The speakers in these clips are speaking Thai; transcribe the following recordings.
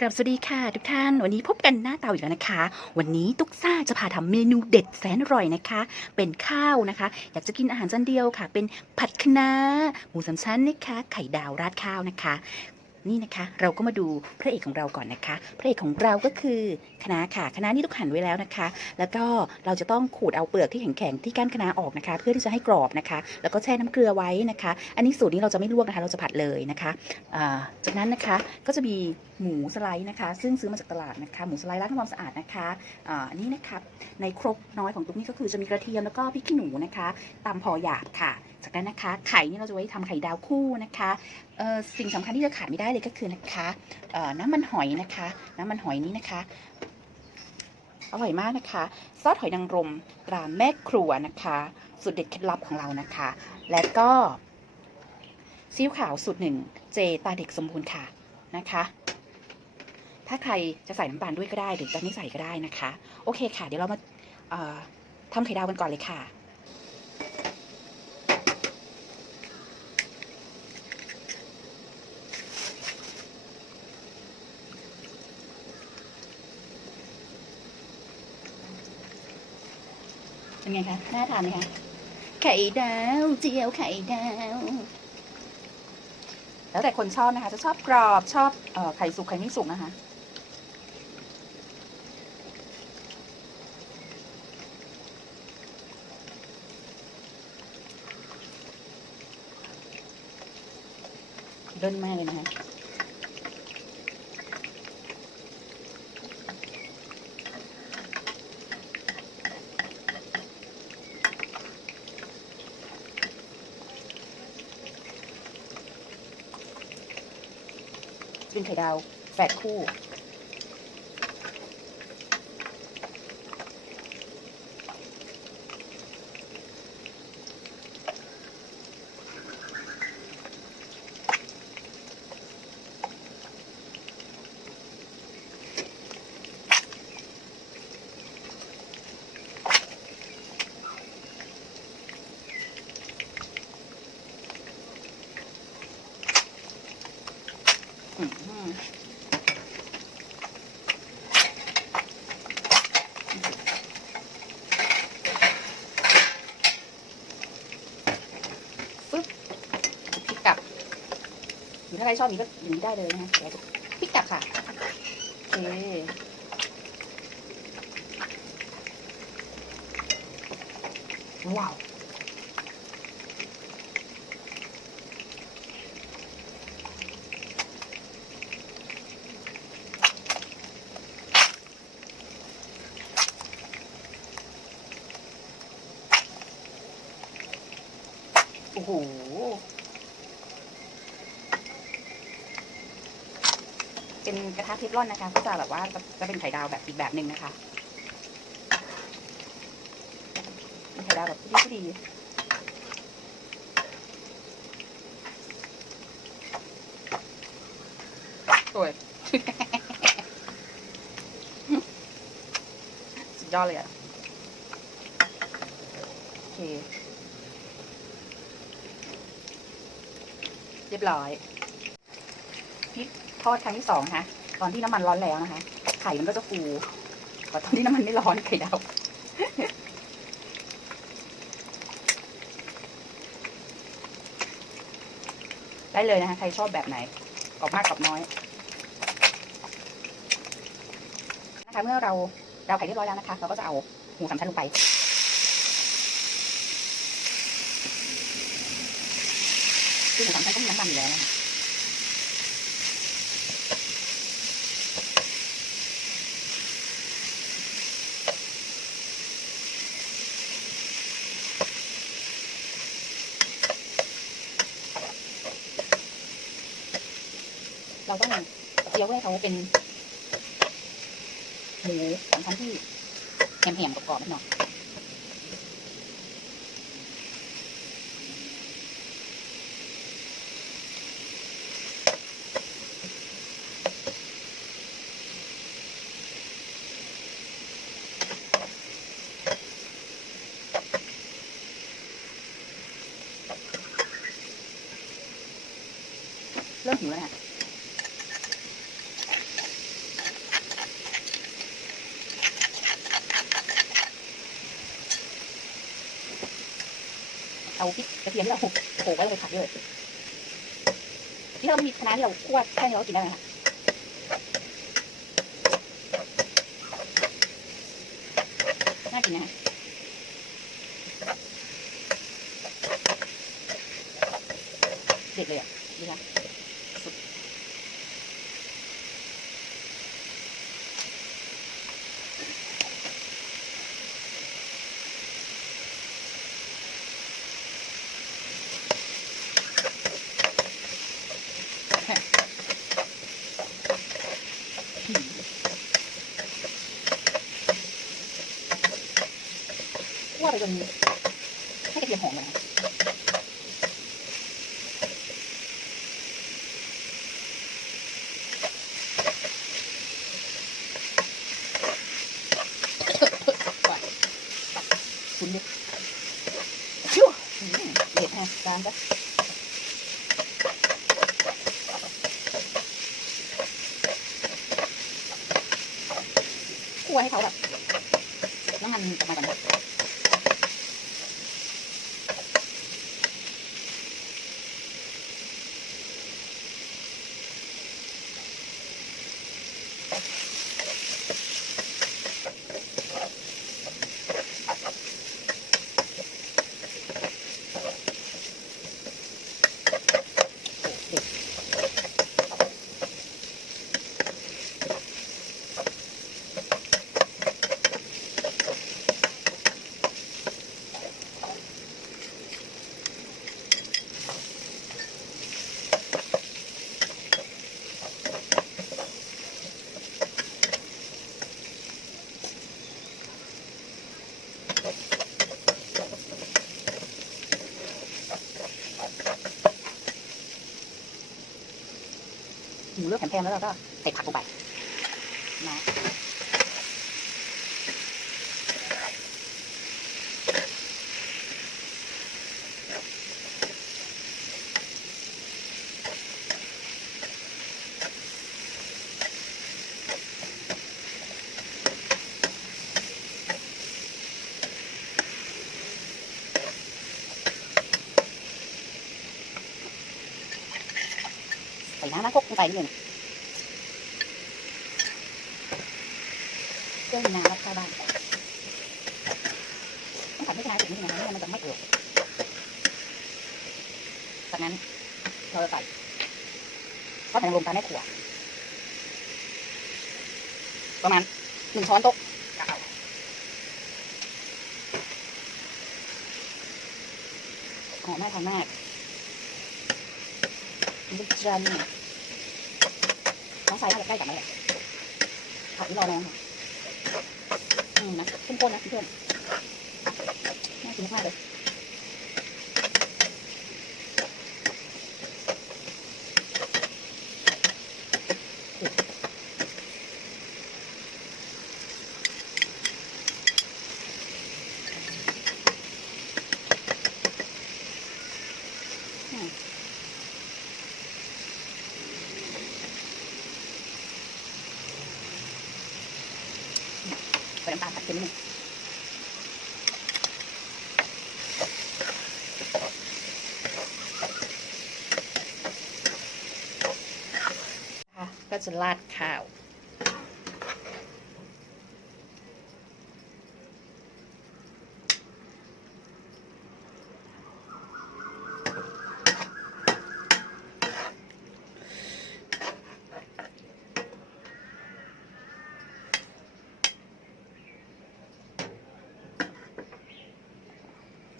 กราบสวัสดีค่ะทุกท่าน วันนี้พบกันหน้าเตาอีกแล้วนะคะ วันนี้ตุ๊กซ่าจะพาทำเมนูเด็ดแสนอร่อยนะคะ เป็นข้าวนะคะ อยากจะกินอาหารจานเดียวค่ะ เป็นผัดคะน้าหมูสามชั้นนะคะ ไข่ดาวราดข้าวนะคะ นี่นะคะ เราก็มาดูพระเอกของเราก่อนนะคะ พระเอกของเราก็คือคะน้าค่ะคะน้านี่ทุกหั่นไว้แล้วนะคะ แล้วก็เราจะต้องขูดเอาเปลือกที่แข็งๆที่ก้านคะน้าออกนะคะ เพื่อที่จะให้กรอบนะคะ แล้วก็แช่น้ำเกลือไว้นะคะ อันนี้สูตรนี้เราจะไม่ลวกนะคะ เราจะผัดเลยนะคะจากนั้นนะคะก็จะมีหมูสไลด์นะคะ ซึ่งซื้อมาจากตลาดนะคะ หมูสไลด์ล้างทำความสะอาดนะคะอ่าอันนี้นะคะในครกน้อยของตุ๊กนี่ก็คือจะมีกระเทียมแล้วก็พริกขี้หนูนะคะตามพอหยาบค่ะ จากนั้นนะคะ ไข่นี่เราจะไว้ทำไข่ดาวคู่นะคะเอ่อสิ่งสำคัญที่จะขาดไม่ได้เลยก็คือนะคะเอ่อน้ำมันหอยนะคะ น้ำมันหอยนี้นะคะอร่อยมากนะคะ ซอสหอยนางรมตราแม่ครัวนะคะสูตรเด็ดเคล็ดลับของเรานะคะ และก็ซีอิ๊วขาวสูตรหนึ่งเจตาเด็กสมบูรณ์ค่ะนะคะ ถ้าใครจะใส่น้ำตาลด้วยก็ได้ หรือจะไม่ใส่ก็ได้นะคะ โอเคค่ะ เดี๋ยวเรามาทำไข่ดาวกันก่อนเลยค่ะ เป็นไงคะน่าทานไหมคะ ไข่ดาวเจียวไข่ดาวแล้วแต่คนชอบนะคะ จะชอบกรอบชอบออไข่สุกไข่ไม่สุกนะคะ ด้นมากเลยนะคะเป็นไข่ดาวแปดคู่ รือถ้าใครชอบนี้ก็อย่างนี้ได้เลยนะคะเดี๋ยวพริกกลับค่ะโอเคว้าวโอ้โห เป็นกระทะเทฟลอนนะคะ ก็จะแบบว่าจะจะเป็นไข่ดาวแบบอีกแบบหนึ่งนะคะเป็นไข่ดาวแบบดีดีโอ้ยสุดยอดเลยอะโอเค เรียบร้อยพริก ทอดครั้งที่สองนะคะตอนที่น้ำมันร้อนแล้วนะคะ ไข่มันก็จะฟูพอตอนที่น้ำมันไม่ร้อนไข่ดาวได้เลยนะคะ ใครชอบแบบไหนกรอบมากกรอบน้อย นะคะ เมื่อเราเราไข่เรียบร้อยแล้วนะคะ เราก็จะเอาหมูสามชั้นลงไปซึ่งหมูสามชั้นก็มีน้ำมันอยู่แล้วนะคะ เราต้อง เจียวให้เขาเป็นหมูสามชั้นที่แหมๆกรอบๆนิดหน่อยเริ่มหิวแล้วนะ เอาพริกกระเทียมที่เราโขลกไว้ลงไปผัดด้วยที่เรามีคณะน้าที่เราคั่วแค่นี้เรากินได้ไหมคะน่ากินนะคะเด็ดเลยอะดีค่ะสุดคั่ว ไปจนให้กระเทียมหอมเลยนะก่อนคุณเด็ดชิวเด็ดฮะจานจ้ะคั่วให้เขาแบบน้ำมันออกมาก่อน หมูเลือกแผ่นแพงแล้วเราก็ใส่ผักลงไป ส่น้ำน้ำคกลงไปนิดนึงเพื่อให้น้ำรับเข้าบ้านต้องผัดให้ชนะสุดนิดนึงนะไม่งั้นมันจะไม่เอือกจากนั้นเราจะใส่ซอสหอยนางรมตามแม่ครัวประมาณหนึ่งช้อนโต๊ะกะเอาหอมน่าทานมาก ลูกจันน้องสายน่าจะใกล้กลับมาแล้วผัดรอน้องค่ะอืมนะเข้มข้นนะเพื่อนน่ากินมากเลยอืมใส่น้ำตาลตัด เค็นก็จะราดข้าว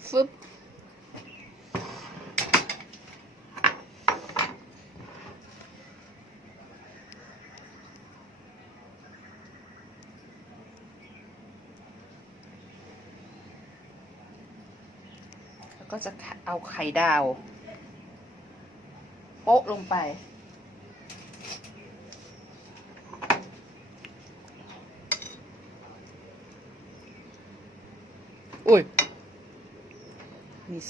ฟึบแล้วก็จะเอาไข่ดาว โปะลงไป อุ้ย มิส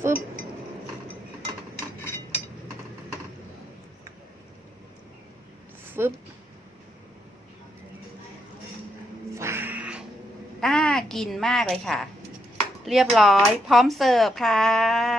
ฟึบฟึบว้าน่ากินมากเลยค่ะ เรียบร้อยพร้อมเสิร์ฟค่ะ